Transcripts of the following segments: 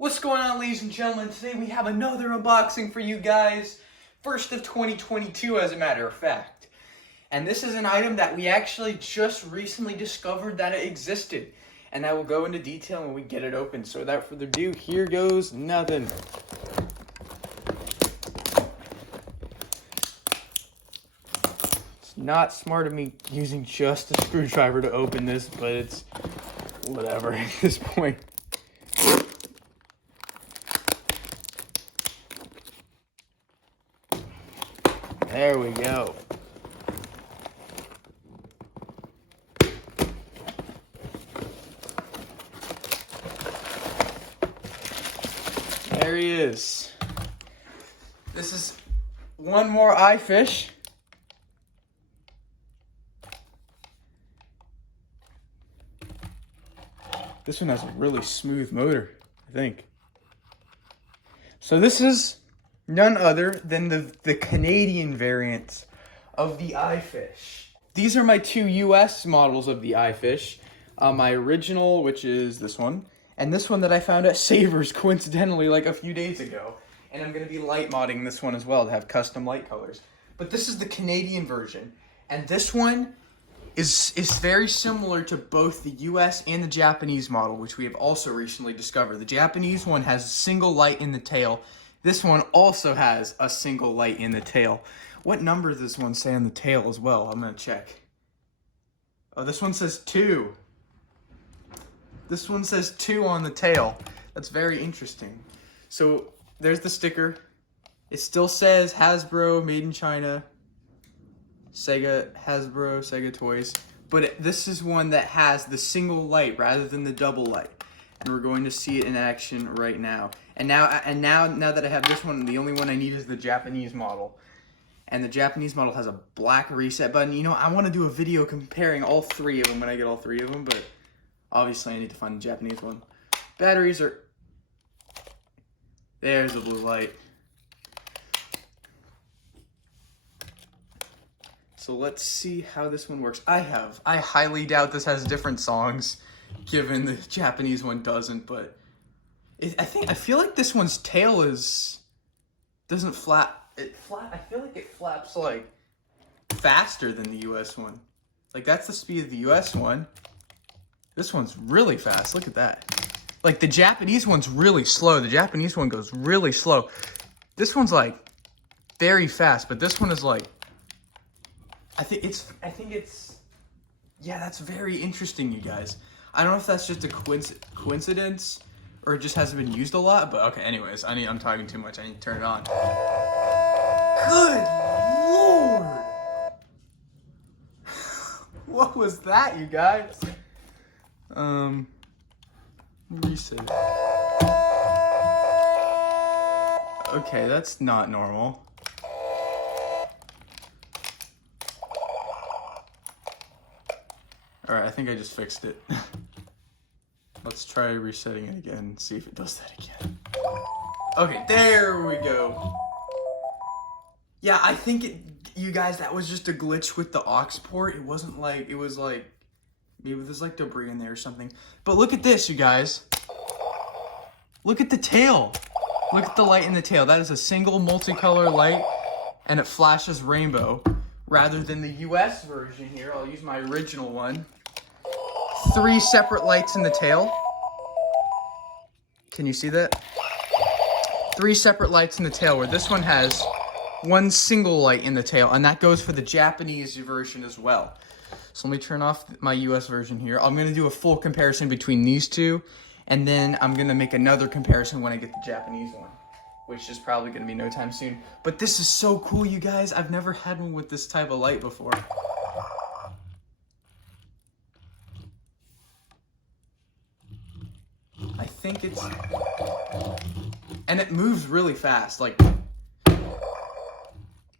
What's going on, ladies and gentlemen? Today we have another unboxing for you guys. First of 2022, as a matter of fact. And this is an item that we actually just recently discovered that it existed. And I will go into detail when we get it open. So without further ado, here goes nothing. It's not smart of me using just a screwdriver to open this, but it's whatever at this point. There we go. There he is. This is one more iFish. This one has a really smooth motor, I think. So this is none other than the Canadian variants of the iFish. These are my two US models of the iFish. My original, which is this one, and this one that I found at Savers coincidentally like a few days ago. And I'm going to be light modding this one as well to have custom light colors. But this is the Canadian version. And this one is very similar to both the US and the Japanese model, which we have also recently discovered. The Japanese one has a single light in the tail. This one also has a single light in the tail. What number does this one say on the tail as well? I'm going to check. Oh, this one says 2. This one says 2 on the tail. That's very interesting. So there's the sticker. It still says Hasbro, made in China. Sega, Hasbro, Sega Toys. But this is one that has the single light rather than the double light. And we're going to see it in action right now. And now that I have this one, the only one I need is the Japanese model. And the Japanese model has a black reset button. You know, I want to do a video comparing all three of them when I get all three of them, but obviously I need to find the Japanese one. Batteries are... There's the blue light. So let's see how this one works. I highly doubt this has different songs, given the Japanese one doesn't, but I feel like this one's tail doesn't flap. I feel like it flaps like faster than the US one. Like that's the speed of the US one. This one's really fast. Look at that. Like the Japanese one's really slow. The Japanese one goes really slow. This one's like very fast, but this one is like I think it's yeah, that's very interesting, you guys. I don't know if that's just a coincidence or it just hasn't been used a lot, but okay, anyways, I'm talking too much. I need to turn it on. Good Lord! What was that, you guys? Reset. Okay, that's not normal. Alright, I think I just fixed it. Let's try resetting it again, see if it does that again. Okay, there we go. Yeah, I think you guys, that was just a glitch with the aux port. It wasn't like, it was like, maybe there's like debris in there or something. But look at this, you guys. Look at the tail. Look at the light in the tail. That is a single multicolor light, and it flashes rainbow. Rather than the US version here, I'll use my original one. 3 separate lights in the tail. Can you see that? 3 separate lights in the tail, where this one has 1 single light in the tail, and that goes for the Japanese version as well. So let me turn off my US version here. I'm gonna do a full comparison between these two, and then I'm gonna make another comparison when I get the Japanese one, which is probably gonna be no time soon. But this is so cool, you guys. I've never had one with this type of light before. I think it's... And it moves really fast, like...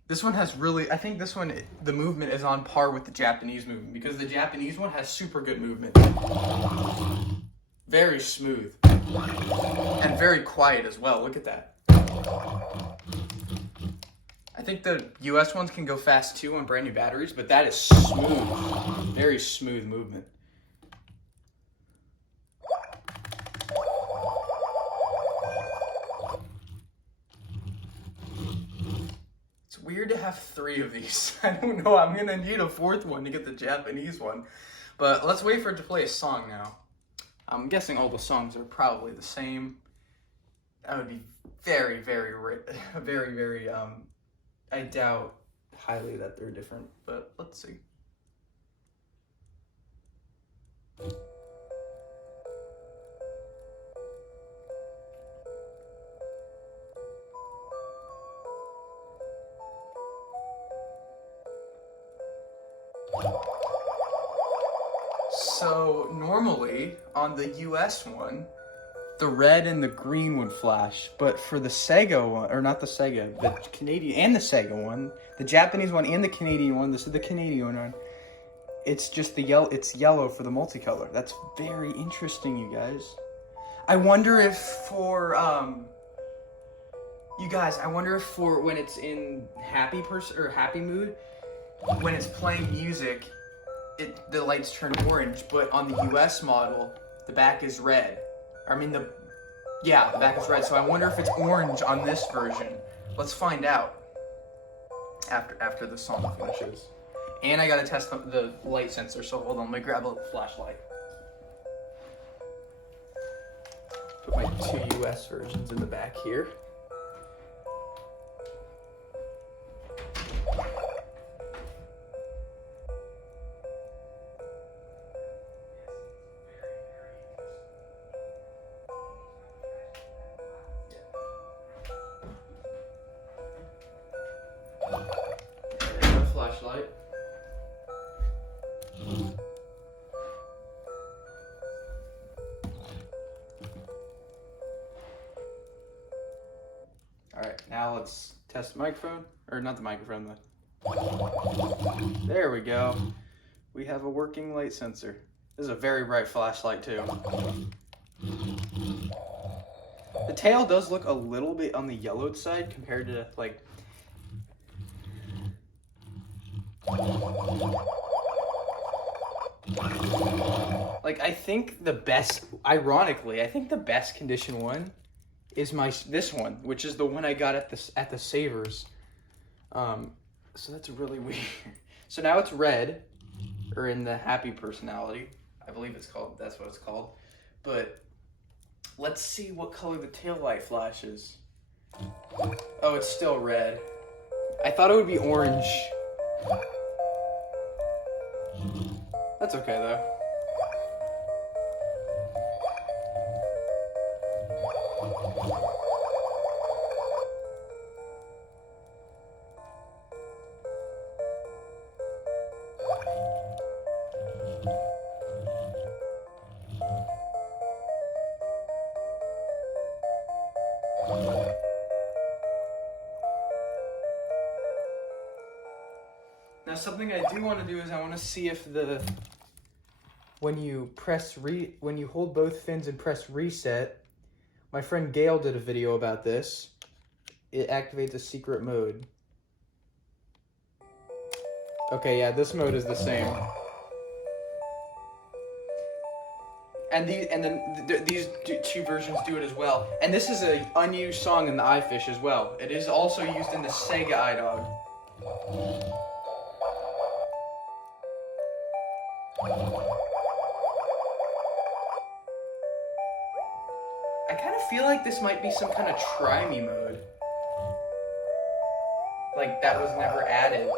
This one has really... I think this one, the movement is on par with the Japanese movement, because the Japanese one has super good movement. Very smooth. And very quiet as well, look at that. I think the US ones can go fast too on brand new batteries, but that is smooth. Very smooth movement. weird to have 3 of these. I don't know, I'm gonna need a 4th one to get the Japanese one. But let's wait for it to play a song now. I'm guessing all the songs are probably the same. That would be very, very, I doubt highly that they're different, but let's see. So normally on the US one, the red and the green would flash, but for the Sega one, or not the Sega, the Canadian and the Sega one, the Japanese one and the Canadian one, this is the Canadian one, it's just the yellow, it's yellow for the multicolor. That's very interesting, you guys. I wonder if for, you guys, I wonder if for when it's in happy mood, when it's playing music, the lights turn orange, but on the US model, the back is red. The back is red, so I wonder if it's orange on this version. Let's find out after the song finishes. And I gotta test the light sensor, so hold on, let me grab a flashlight. Put my 2 US versions in the back here. Flashlight. Alright, now let's test the microphone. Or not the microphone, there we go. We have a working light sensor. This is a very bright flashlight too. The tail does look a little bit on the yellowed side compared to like I think the best, ironically, I think the best condition one is this one, which is the one I got at the Savers. So that's really weird. So now it's red, or in the happy personality, I believe that's what it's called. But let's see what color the tail light flashes. Oh, it's still red. I thought it would be orange. That's okay though. Now something I do want to do is I want to see if when you hold both fins and press reset, my friend Gail did a video about this, it activates a secret mode. Okay, yeah, this mode is the same. And these 2 versions do it as well. And this is an unused song in the iFish as well. It is also used in the Sega iDog. I kind of feel like this might be some kind of try-me mode. Like, that was never added.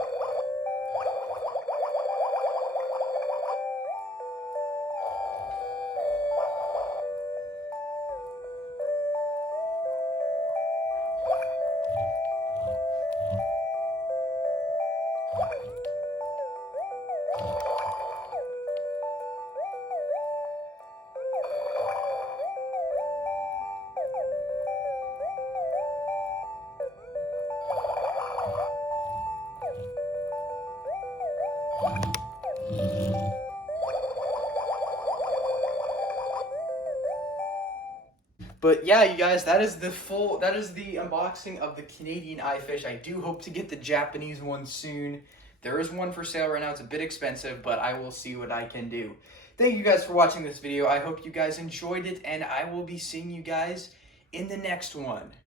But yeah, you guys, that is the unboxing of the Canadian iFish. I do hope to get the Japanese one soon. There is one for sale right now. It's a bit expensive, but I will see what I can do. Thank you guys for watching this video. I hope you guys enjoyed it, and I will be seeing you guys in the next one.